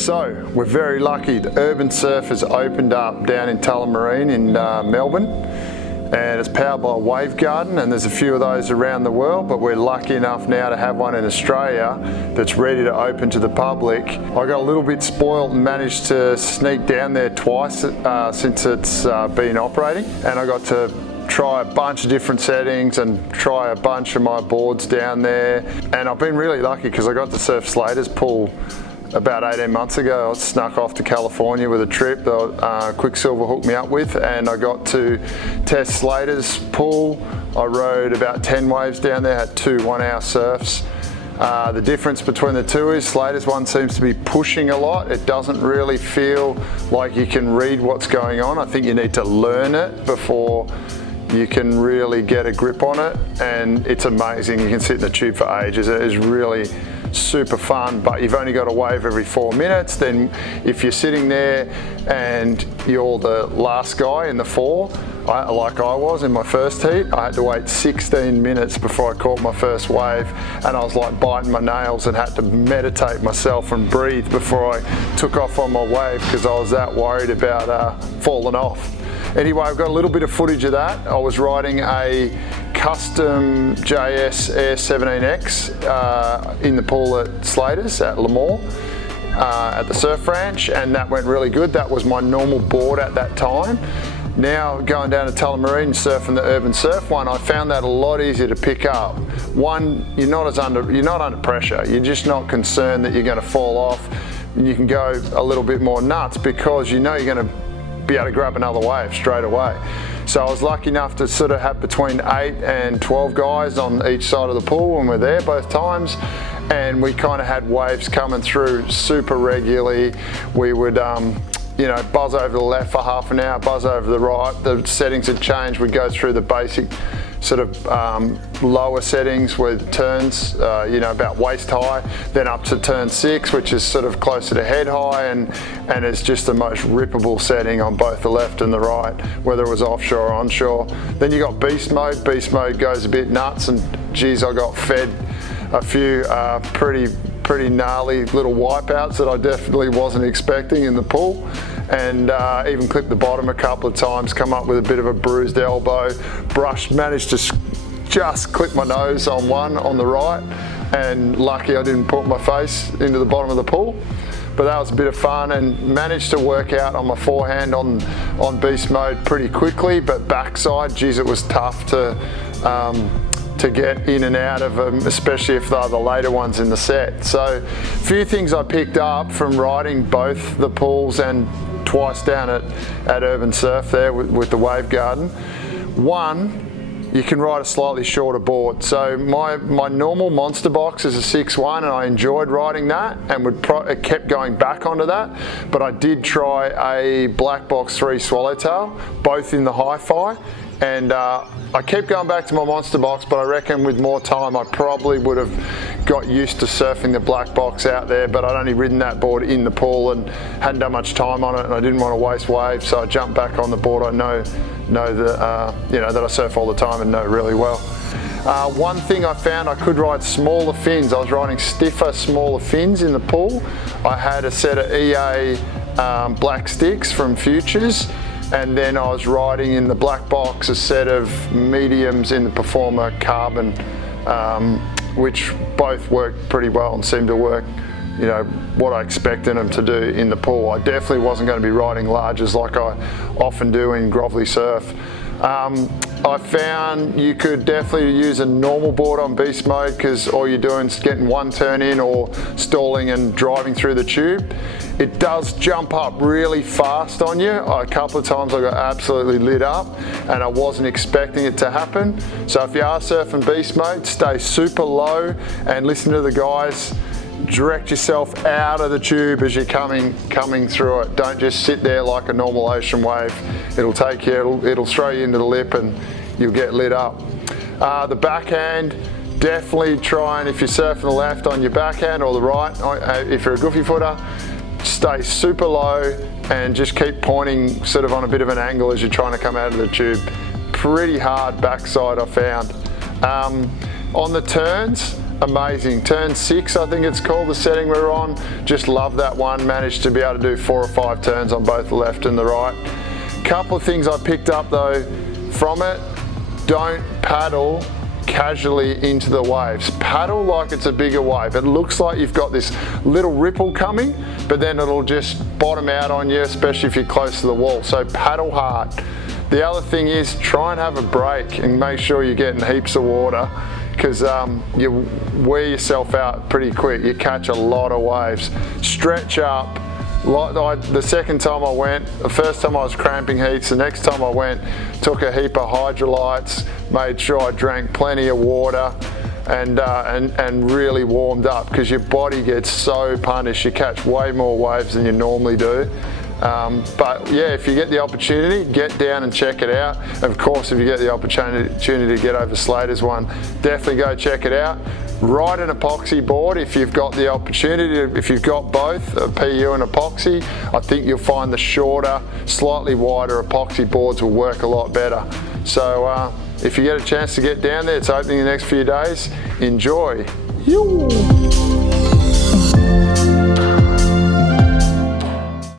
So we're very lucky. The WOOLY has opened up down in Tullamarine in Melbourne, and it's powered by WaveGarden, and there's a few of those around the world, but we're lucky enough now to have one in Australia that's ready to open to the public. I got a little bit spoiled and managed to sneak down there twice since it's been operating, and I got to try a bunch of different settings and try a bunch of my boards down there. And I've been really lucky because I got to surf Slater's pool about 18 months ago. I snuck off to California with a trip that Quicksilver hooked me up with, and I got to test Slater's pool. I rode about 10 waves down there, had 2 1-hour surfs. The difference between the two is Slater's one seems to be pushing a lot. It doesn't really feel like you can read what's going on. I think you need to learn it before you can really get a grip on it, and it's amazing. You can sit in the tube for ages. It is really super fun, but you've only got a wave every 4 minutes. Then if you're sitting there and you're the last guy in the 4, like I was in my first heat, I had to wait 16 minutes before I caught my first wave, and I was like biting my nails and had to meditate myself and breathe before I took off on my wave because I was that worried about falling off. Anyway, I've got a little bit of footage of that. I was riding a custom JS Air 17X in the pool at Slater's at Lemoore at the surf ranch, and that went really good. That was my normal board at that time. Now going down to Tullamarine surfing the WOOLY one, I found that a lot easier to pick up. One, you're not under pressure. You're just not concerned that you're going to fall off, and you can go a little bit more nuts because you know you're going to be able to grab another wave straight away. So I was lucky enough to sort of have between 8 and 12 guys on each side of the pool when we're there both times, and we kind of had waves coming through super regularly. We would you know, buzz over the left for half an hour, buzz over the right. The settings had changed. We'd go through the basic sort of lower settings with turns, you know, about waist high, then up to turn 6, which is sort of closer to head high, and it's just the most rippable setting on both the left and the right, whether it was offshore or onshore. Then you got beast mode. Beast mode goes a bit nuts, and geez, I got fed a few pretty gnarly little wipeouts that I definitely wasn't expecting in the pool, and even clipped the bottom a couple of times, come up with a bit of a bruised elbow, managed to just clip my nose on one on the right, and lucky I didn't put my face into the bottom of the pool. But that was a bit of fun, and managed to work out on my forehand on beast mode pretty quickly, but backside, geez, it was tough to get in and out of them, especially if they're the later ones in the set. So a few things I picked up from riding both the pools and twice down at URBNSURF there with the WaveGarden. One, you can ride a slightly shorter board. So my normal monster box is a 6'1", and I enjoyed riding that and kept going back onto that. But I did try a Black Box 3 Swallowtail, both in the hi-fi, and I kept going back to my monster box, but I reckon with more time I probably would have got used to surfing the Black Box out there, but I'd only ridden that board in the pool and hadn't done much time on it, and I didn't want to waste waves, so I jumped back on the board I know that, you know, that I surf all the time and know really well. One thing I found, I could ride smaller fins. I was riding stiffer, smaller fins in the pool. I had a set of EA black sticks from Futures, and then I was riding in the Black Box a set of mediums in the Performer Carbon, which both worked pretty well and seemed to work, you know, what I expected them to do in the pool. I definitely wasn't going to be riding larges like I often do in grovelly surf. I found you could definitely use a normal board on beast mode because all you're doing is getting one turn in or stalling and driving through the tube. It does jump up really fast on you. A couple of times I got absolutely lit up and I wasn't expecting it to happen. So if you are surfing beast mode, stay super low and listen to the guys. Direct yourself out of the tube as you're coming through it. Don't just sit there like a normal ocean wave. It'll take you, it'll throw you into the lip and you'll get lit up. The backhand, definitely try, and if you're surfing the left on your backhand or the right, if you're a goofy footer, stay super low and just keep pointing sort of on a bit of an angle as you're trying to come out of the tube. Pretty hard backside I found. On the turns, amazing. Turn 6, I think it's called, the setting we're on. Just love that one. Managed to be able to do 4 or 5 turns on both the left and the right. Couple of things I picked up though from it: don't paddle casually into the waves. Paddle like it's a bigger wave. It looks like you've got this little ripple coming, but then it'll just bottom out on you, especially if you're close to the wall. So paddle hard. The other thing is, try and have a break and make sure you're getting heaps of water, because you wear yourself out pretty quick. You catch a lot of waves. Stretch up. The second time I went, the first time I was cramping heaps, the next time I went, took a heap of hydrolytes, made sure I drank plenty of water, and really warmed up, because your body gets so punished. You catch way more waves than you normally do. But yeah, if you get the opportunity, get down and check it out. Of course, if you get the opportunity to get over Slater's one, definitely go check it out. Ride an epoxy board if you've got the opportunity, if you've got both, a PU and epoxy. I think you'll find the shorter, slightly wider epoxy boards will work a lot better. So if you get a chance to get down there, it's opening the next few days. Enjoy. Yoo.